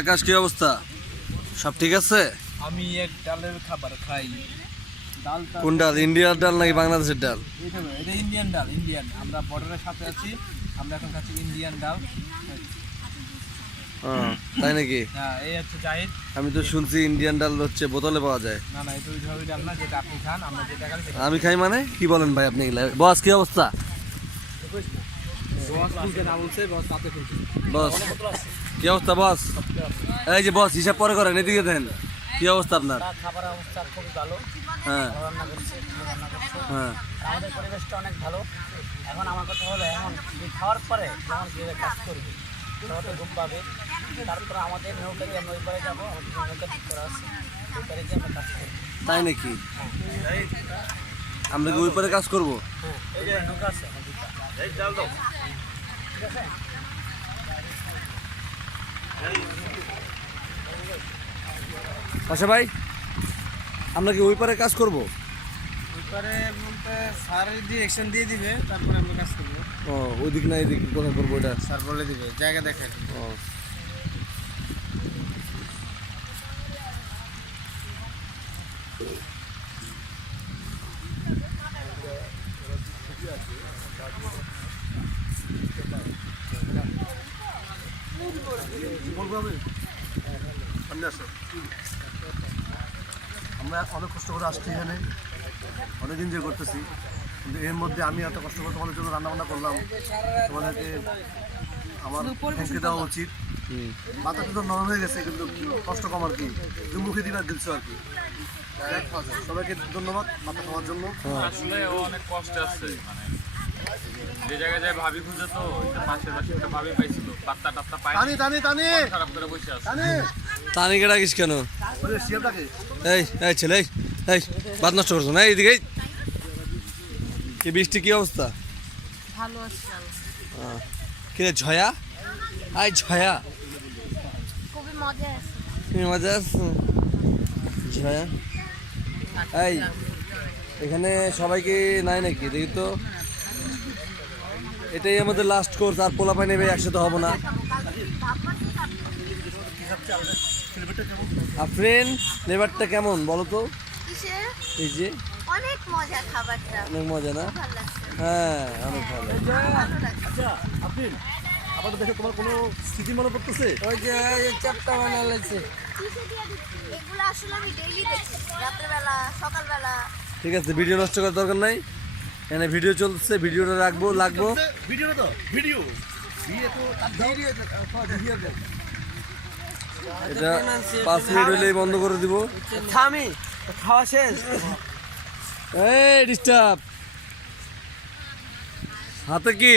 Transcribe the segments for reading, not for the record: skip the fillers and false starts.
আকাশ, কি অবস্থা? সব ঠিক আছে? আমি এক ডালের খাবার খাই। ডালটা কোন ডাল? ইন্ডিয়ার ডাল নাকি বাংলাদেশের ডাল? এটা ইন্ডিয়ান ডাল, ইন্ডিয়ান। আমরা বর্ডারের সাথে আছি, আমরা এখন খাচ্ছি ইন্ডিয়ান ডাল। তাই নাকি? হ্যাঁ, এই হচ্ছে জাহিদ। আমি তো শুনছি ইন্ডিয়ান ডাল হচ্ছে বোতলে পাওয়া যায়। না না, এটা ওই ধরনের ডাল না যেটা আপনি খান, আমরা যেটা খাই সেটা। আমি খাই মানে কি বলেন ভাই আপনি? বস, কি অবস্থা? বস খুলতে না বলছে, বস তাতে খুলছে। বস, কি অবস্থা বস? এই যে বস, হিসাব পরে করেন, এদিকে দেন। কি অবস্থা আপনার? খাবারের অবস্থা খুবই ভালো। হ্যাঁ রান্না করছে, রান্না করছে। হ্যাঁ। আমাদের পরিবেশটা অনেক ভালো। এখন আমার কথা হলো, এখন খাওয়ার পরে যখন গিয়ে কাজ করবে সবাই ঘুম পাবে, তারপরে আমাদের নৌকা দিয়ে আমরা ওই পারে যাবো। আমাদের নৌকা ঠিক করা আছে, ওই পারে গিয়ে আমরা কাজ করবো। তাই নাকি? আমরা কি ওই পারে কাজ করবো? হ্যাঁ, এই যে নৌকা আছে আমার দুইটা। ঠিক আছে। আচ্ছা ভাই, আমরা কি ওই পারে কাজ করবো? ওই পারে বলতে স্যার ডিরেকশন দিয়ে দিবে, তারপরে আমরা কাজ করবো। ও, ওইদিক না এদিক কোথায় করবো এটা? স্যার বলে দিবে, জায়গা দেখে। ও, আমরা অনেক কষ্ট করে আসছি এখানে, অনেক এনজয় করতেছি, কিন্তু এর মধ্যে আমি এত কষ্ট করে তোমাদের জন্য রান্না বান্না করলাম, তোমাদেরকে আমার থ্যাংক দেওয়া উচিত। মাথাটা তো নরম হয়ে গেছে, কিন্তু কষ্ট কম আর কি, মুখে দিবার দিচ্ছ আর কি। সবাইকে ধন্যবাদ মাথা খাওয়ার জন্য। আসলে ও অনেক কষ্ট আছে, মানে যে জায়গায় যায় ভাবি খুঁজে, তো এটা পাশে একটা ভাবি পাইছিল, পাত্তা টাত্তা পাই টানি টানি টানি খারাপ করে বসে আছে। টানিকে ডাকিস কেন? এই এই ছেলে, এই বাদ নষ্ট করছো না, এইদিকে কি বৃষ্টি, কি অবস্থা? ভালো আছি আল্লাহ। কি রে ঝয়া? আই ঝয়া, খুবই মজা আছে। তুমি মজা আছো ঝয়া? এই এখানে সবাইকে নাই নাকি? দেখি তো, এটাই আমাদের লাস্ট কোর্স, আর পোলাপাই নেবে একসাথে হবো না। আফরিন, ফ্লেভারটা কেমন বলো তো? কিসের? এই যে অনেক মজা খাবারটা। অনেক মজা না? ভালো লাগছে। হ্যাঁ, অনেক ভালো। ভালো লাগছে। আচ্ছা আফরিন, আপাতত দেখে তোমার কোনো স্মৃতি মনে পড়তেছে? ওই যে চাপটা বানালেছে। কিসে দিয়ে দিচ্ছি? এগুলো আসলে আমি ডেইলি দেখি, রাত্রেবেলা, সকালবেলা। ঠিক আছে, ভিডিও নষ্ট করার দরকার নাই, এখানে ভিডিও চলছে, ভিডিওটা লাগবো। ভিডিও তো ভিডিও এটা 5 মিনিট হলেই বন্ধ করে দিব। থামি, খাওয়া শেষ। এই ডিস্টার্ব হাতে কি?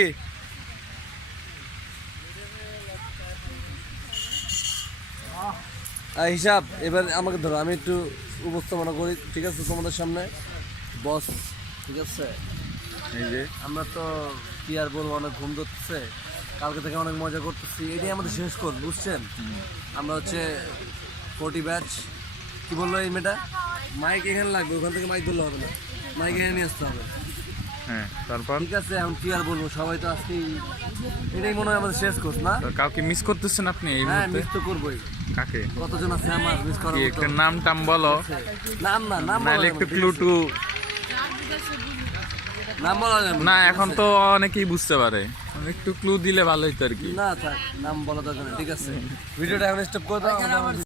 হিসাব এবার আমাকে ধরো, আমি একটু উপস্থাপনা করি, ঠিক আছে তোমাদের সামনে। বস, ঠিক আছে, এই যে আমরা তো কি আর বলবো, অনেক ঘুম ধরতেছে, কালকে থেকে অনেক মজা করতেছি, এটাই আমাদের শেষ কোর্স, বুঝছেন? আমরা হচ্ছে 40 ব্যাচ। কি বললো এই মেয়েটা? মাইক এখানে লাগবে, ওখান থেকে মাইক ধরলে হবে না, মাইক এখানে নিয়ে আসতে হবে। হ্যাঁ, তারপর ঠিক আছে, এখন কি আর বলবো, সবাই তো আজকে এটাই মনে হয় আমাদের শেষ কোর্স না? তো কাউকে মিস করতেছেন আপনি এই হ্যাঁ, মুহূর্তে? মিস তো করবোই। কাকে? কতজন আছে আমার মিস করার কি মতো? একটা নাম টাম বলো, নাম না, নাম নাহলে একটু ক্লু টু। নাম বলা যাবে না, এখন তো অনেকেই বুঝতে পারে, একটু ক্লু দিলে ভালো হতো আর কি। না, থাক, নাম বলা দরকার নেই, ঠিক আছে। ভিডিওটা এখন স্টপ করে দাও।